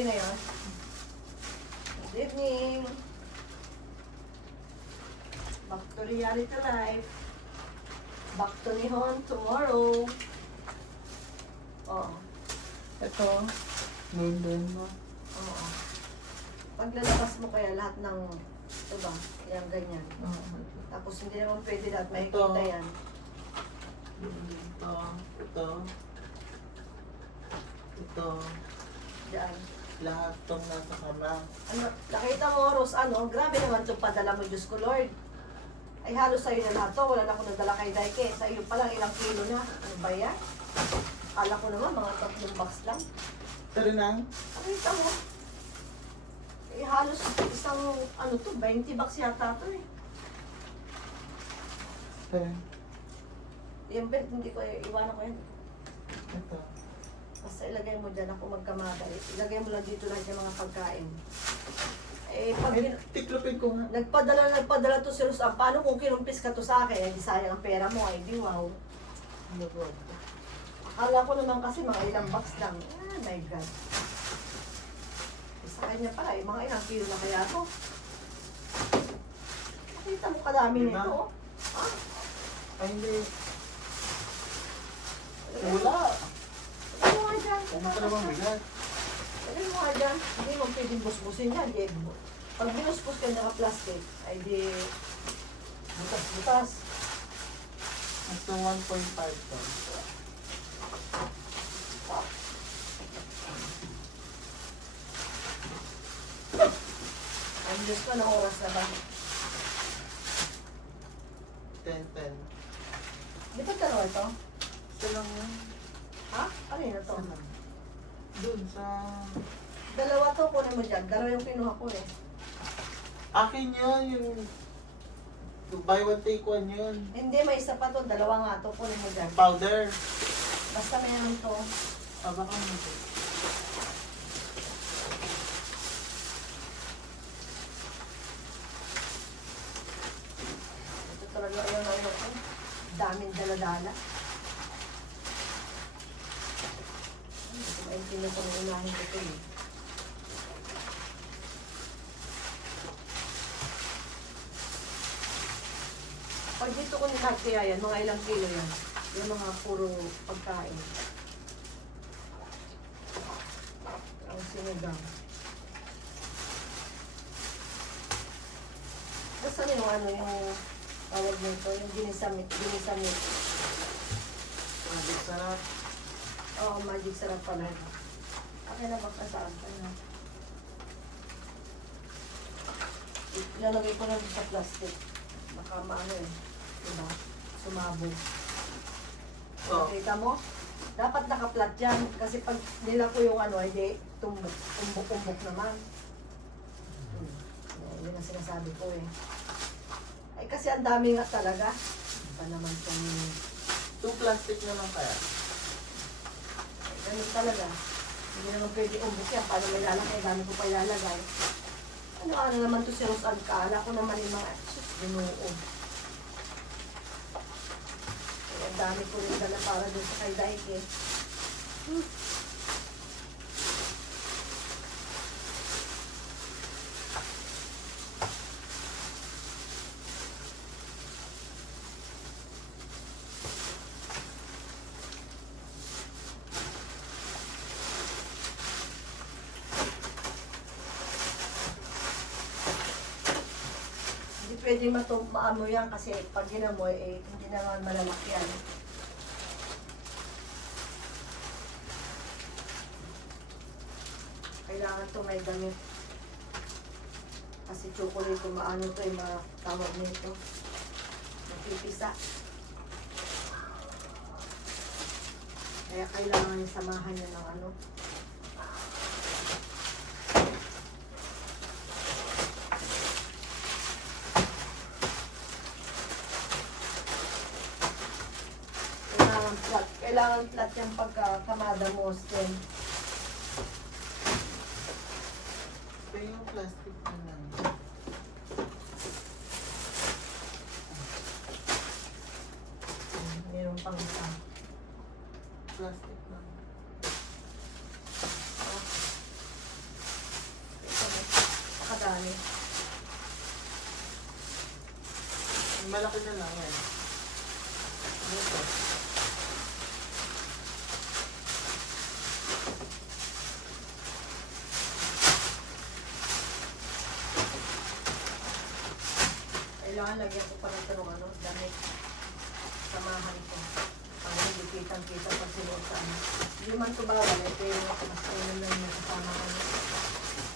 Okay na yan. Good evening. Back to reality life. Back to Nihon tomorrow. Oo. Ito, noon mo. Oo. Paglalabas mo kaya lahat ng, ito ba, yan ganyan. Tapos hindi naman pwede lahat makikita Ito. yan. Ito. Diyan. Lahat tong nasa kama. Ano, nakita mo, Rose, ano, grabe naman itong padala mo, Diyos ko, Lord. Ay, halos sa'yo na lahat to. Wala na akong nadala kay Daike. Sa iyo pa lang, ilang kilo na. Ano ba yan? Akala ko naman, mga 3 box lang. Pero nang, Nakita mo. Eh, halos isang, ano to, 20 box yata to eh. Yung belt, hindi ko, iwanan ko yan. ito. Basta ilagay mo dyan ako magkamadali. Ilagay mo lang dito lahat yung mga pagkain. Eh, pag Ay, tiklopin ko nga. nagpadala to si Rose. Ah, paano kung kinumpis ka to sa akin? Eh, di sayang ang pera mo. Ay, di wow. Ano ba? Akala ko naman kasi mga ilang box lang. Ah, my God. Sa kanya pala, eh, mga ilang kilo na kaya to. Nakita mo kadami Diba? nito, oh. Ha? Ay, hindi. Wala. Lagay mo nga dyan. Ano ka naman bigat? Lagay mo nga dyan. Hindi mo pwedeng busbusin yan. Di, pag binuspos ka naka-plastic, ay di butas-butas. Ito 1.5 ton. Ang Diyos ko, anong oras na ba? 10. Di ba dalawa ito? Isa lang yun. Ha? Ano yun ito? Isa lang. Doon sa... Dalawa to, kunin mo dyan. Dalawa yung kinuha ko eh. Akin yun, yung... Buy one take one yun. Hindi, may isa pa to. Dalawa nga to, kunin mo dyan. Powder. Basta meron to. Baka mo ito. Ito talaga yung ano ko. Daming dala-dala. Hindi ko maintindihan kung unahin ko ito eh. Pag dito ko nilag kaya yan, mga ilang kilo yan. Yung mga puro pagkain. Ang sinigang. Basta yung ano, yung tawag nito, yung ginisamit. Magic sarap. Oo, magic sarap pala. Akin na magkasaan ka na. Ilalagay ko lang sa plastic. Baka maano eh. Diba? Sumabog. Oh. Nakita mo? Dapat naka-flat yan. Kasi pag nila ko yung ano, hindi tumbok naman. Yun ang sinasabi ko eh. Ay kasi ang dami nga talaga. Ano pa naman itong... 2 plastic na lang kaya. Ganun talaga. Hindi naman pwede umbok yan. Paano may lalagay? Dami ko pa ilalagay. Ano naman to si Rose Alcala ko naman yung mga ginoo. Kaya ang dami ko rin dala para doon sa kay Daike. Pwede maano yan kasi pag ginamoy, eh, hindi naman malalaki yan. Kailangan to may damit. Kasi chocolate kung maano to, yung mga tawag nito. Napipisa. Kaya kailangan yung samahan niya ng ano. Kailangan flat yung pagkakamada mo, Sten. Ito yung plastic na lang. Meron pang isa. Plastic lang. malaki na lang yan. Ito. Kailangan lagyan ko pa ng tanong ano, dahil samahan ko. Para hindi kitang-kita pag sinuot sa ano. Hindi man ito bawal, ito yung mas ulan lang yung kasama ko.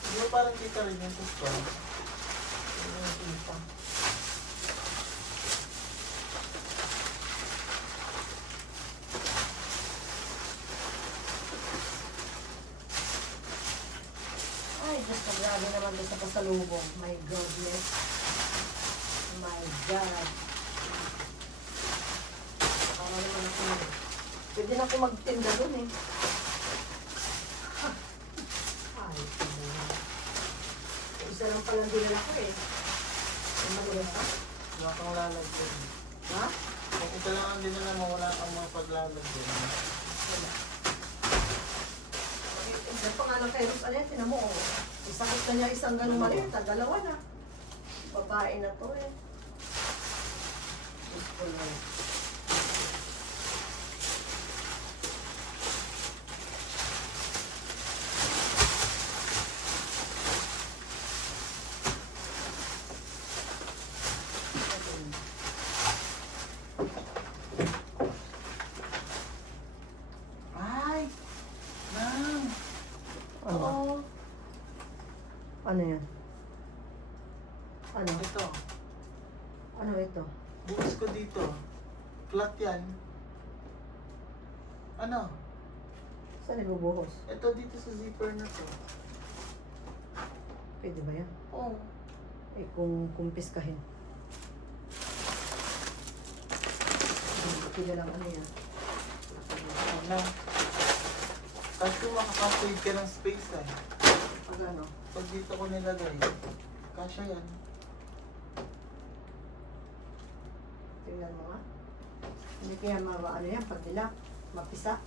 Di ba parang kita rin yung gusto? Hindi yung kita. Ay, Diyos ko, grabe naman doon sa pasalubong. My goodness. My God. Para naman ako pwede na ako magtinda doon eh. Ay, isa lang palang dinala ko eh. Ang maganda pa. Wala kang lalagyan. Ha? Kung ito lang ang dinala mo, wala kang mga paglalagyan. Wala. Ito pa nga lang kay Rosalie, tinan mo oh. Isakit na niya isang ganun maliit, dalawa na. Babae na to eh. Diyos ko lang. Ay! Ma'am! Ano? Oo. Ano yan? Ano? Ito. Ano ito? Bukas ko dito. Flat yan. Ano? Saan ibubuhos? Ito dito sa zipper na to. Pwede ba yan? Oo. Eh kung kumpiskahin. Pwede lang ano yan. Ano? Kasi makakasave ka ng space eh. Pag ano? Pag dito ko nilagay, kasya yan. Tingnan mo nga. Hindi kaya ano yan, pag nila, mapisa.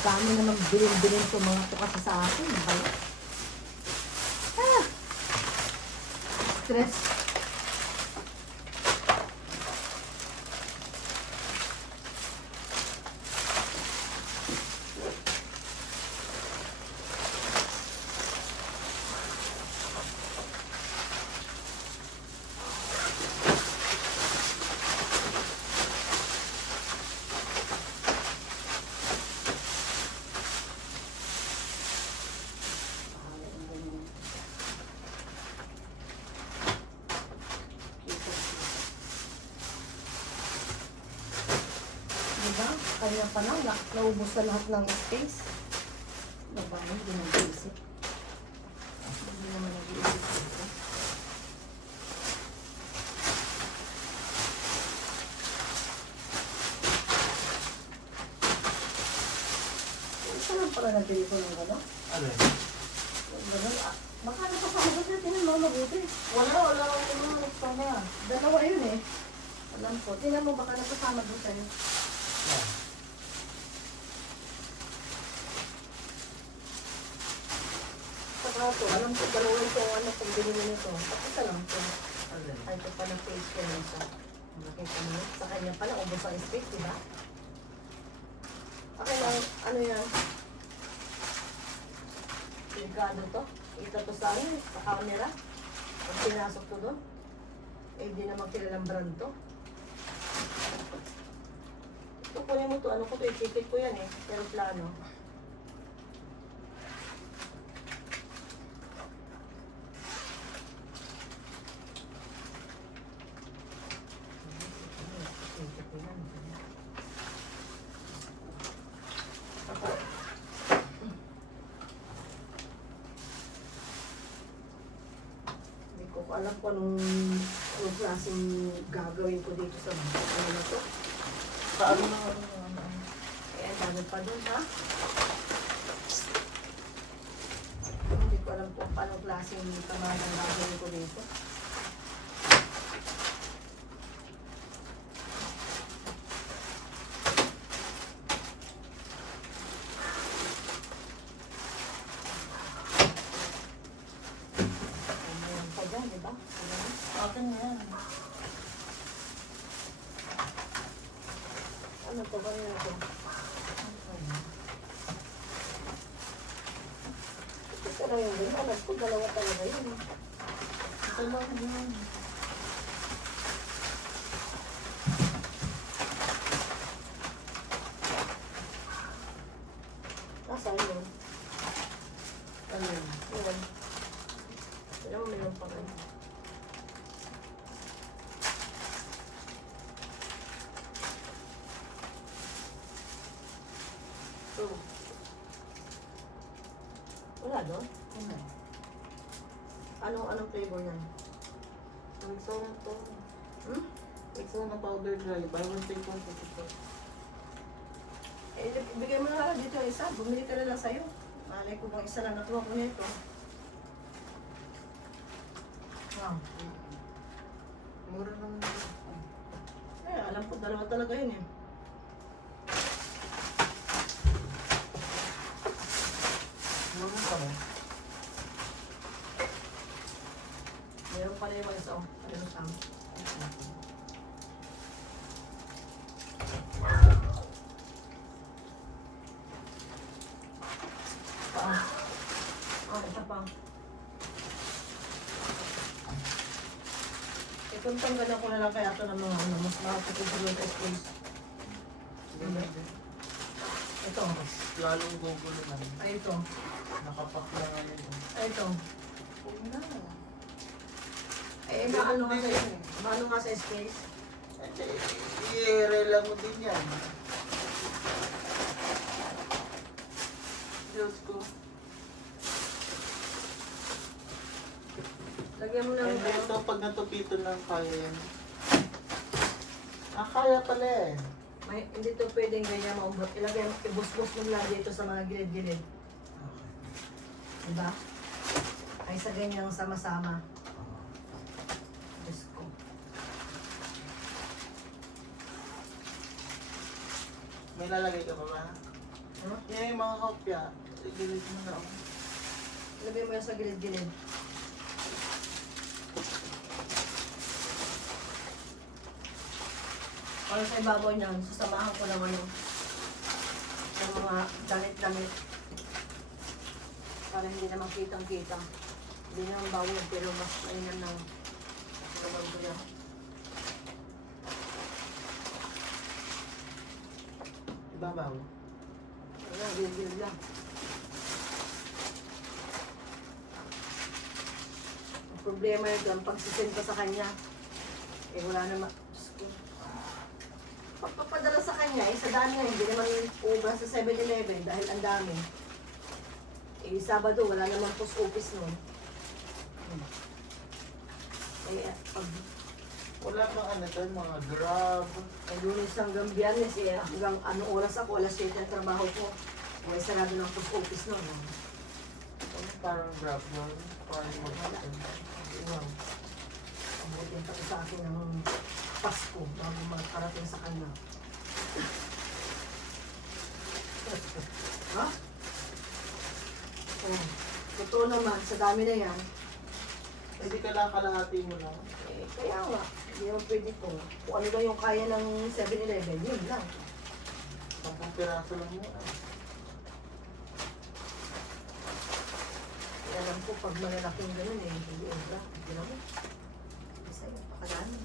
Dami namang bilin-bilin to mga to kasi sa akin. Ah! Stress. Diba? Kaya pa lang, naubos na lahat ng space. Babae, hindi nag-iisip. Hindi naman nag-iisip dito. Isa lang pala nabili ko ng gano'n. Ano? Gano'n, baka napapakagot natin ang mga mabuti. Wala akong kumakas pa na. Dalawa yun eh. Alam ko. Tingnan mo, baka napasama doon sa'yo. Yan. Saka to, alam ko, dalawa ito ano kung binili nito. Isa lang to. Ano? Ay, ito pa ng face ko yun siya. Nakita mo yun? Sa kanya pala, ubos ang space, di ba? Okay lang, ano yan? Delikado to. Ito to sa ano, sa camera. Pag pinasok to doon, eh di naman kilalang brand to. Ito, kunin mo to. Ano ko to, itipid ko yan eh. Pero plano. Itipid ko yan. Hindi ko alam kung anong klaseng gagawin ko dito sa ano na to. Paano na Eh, ang dami pa dun, ha? Hindi ko alam kung paano klaseng tamad ang gagawin ko dito. Ayan pa dyan, di ba? Ayan. Akin yan. Ano to? Kanina to? Ito lang yung ganyan. Alam ko, dalawa talaga yun. Ito lang yan. Nasaan yun? Ano yun? Yun. Alam mo, mayroon pa kayo. Ito. Wala doon? Ano? Anong flavor yan? Rexona to. Hmm? Rexona powder dry. Buy one take one. Ito. Eh, bigay mo na lang dito yung isa. Bumili ka na lang sa'yo. Malay ko bang isa lang nakuha ko nito. Wow. Mura naman ito. Eh, alam ko, dalawa talaga yun eh. Mura pa rin. Meron pala yung isa. Oh. Ayun siya. Pa. Ah, isa pa. Itong tanggalan ko na lang kaya ito ng mga ano, mas makapagod sa mga space. Ito. Mas lalong gugulo na. Ay, ito. Nakapak na nga yun. Ay, ito. Huwag na. Eh, maano nga sa, maano nga sa space? I-rela mo din yan. Diyos ko. Lagyan mo lang Hindi ito, pag natupito lang kaya yan. Ah, kaya pala eh. may, hindi to pwedeng ganyan maumbot. Ilagay mo, ibusbos mo lang dito sa mga gilid-gilid. Diba? Ay sa ganyang sama-sama. Diyos ko. May lalagay ka pa ba? Huh? Yan yung mga kopya. I-delete mo na ako. Ilagay mo yan sa gilid-gilid. Para sa ibabaw niyan, sasamahan ko ng ano, ng mga damit-damit. Para hindi naman kitang-kita. Hindi naman bawal, pero mas mainan ng naman ko yan. Ibabaw. Wala, gilid-gilid lang. Ang problema yun lang, pagsisend pa sa kanya, eh wala naman. Diyos ko. Pagpapadala sa kanya, eh sa daan nga, hindi naman ubra sa 7-Eleven dahil ang dami. Eh, Sabado, wala namang post office noon. Eh, pag Wala bang ano to, mga grab. Lunes hanggang Biyernes, eh, hanggang ano oras ako, alas 7 ang trabaho ko. May sarado ng post office noon. Ano parang grab yun? Parang Wala. Wow. Abutin pa sa akin ng Pasko bago magparating sa kanya. Ha? Oh, totoo naman, sa dami na yan. Hindi ka lang kalahati mo lang. Eh, kaya nga, hindi naman pwede ko. Kung ano lang yung kaya ng 7-Eleven, yun lang. 10 piraso lang mo. Kaya alam ko, pag malalaking ganun eh, hindi ubra. Hindi naman. Hindi sa'yo, pakadami.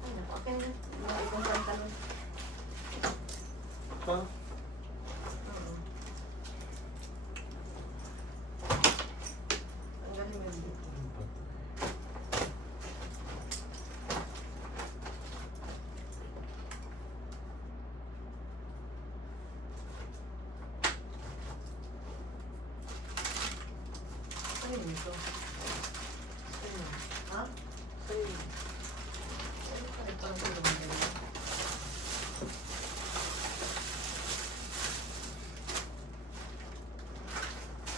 Ay, naku, okay na. Mga ibang pantalon. Ito? Oo. Ang galing yun dito. Ano yun ito? Ano? Ha? Sa'yo. Ano ka rin parang tulong na yun?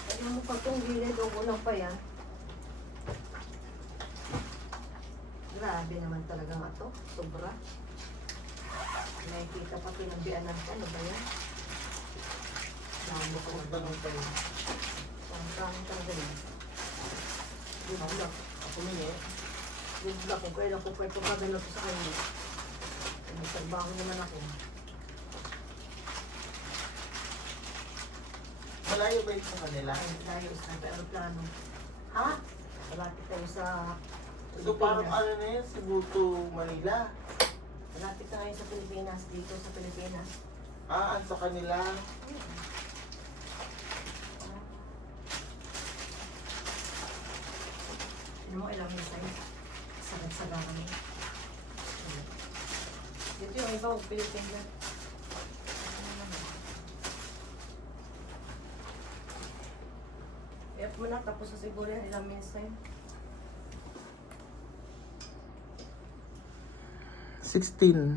Kaya mo pag itong gilid o unang pa yan. Grabe naman talaga nga to. Sobra. Nakikita pa pinagbianan ka. Ano ba yan? Namo ko Ang ba? tanong tayo. Ang kaming talaga yan. Good luck. Ako mini. Good luck. Kung kailan ko pwede pagkagano ko sa kanya. Nagtrabaho naman ako. Malayo ba yun sa kanila? Ay, tayo sa aeroplano. Ha? Malapit tayo sa So parang ano na yun, Cebu to Manila. Malapit tayo sa Pilipinas. Dito sa Pilipinas. Sa kanila. Ano mo ilang minsan? Sagad-saga kami. Dito yung iba, Pilipinas. Kaya mo na, tapos sa siguro yan, ilang minsan. 16.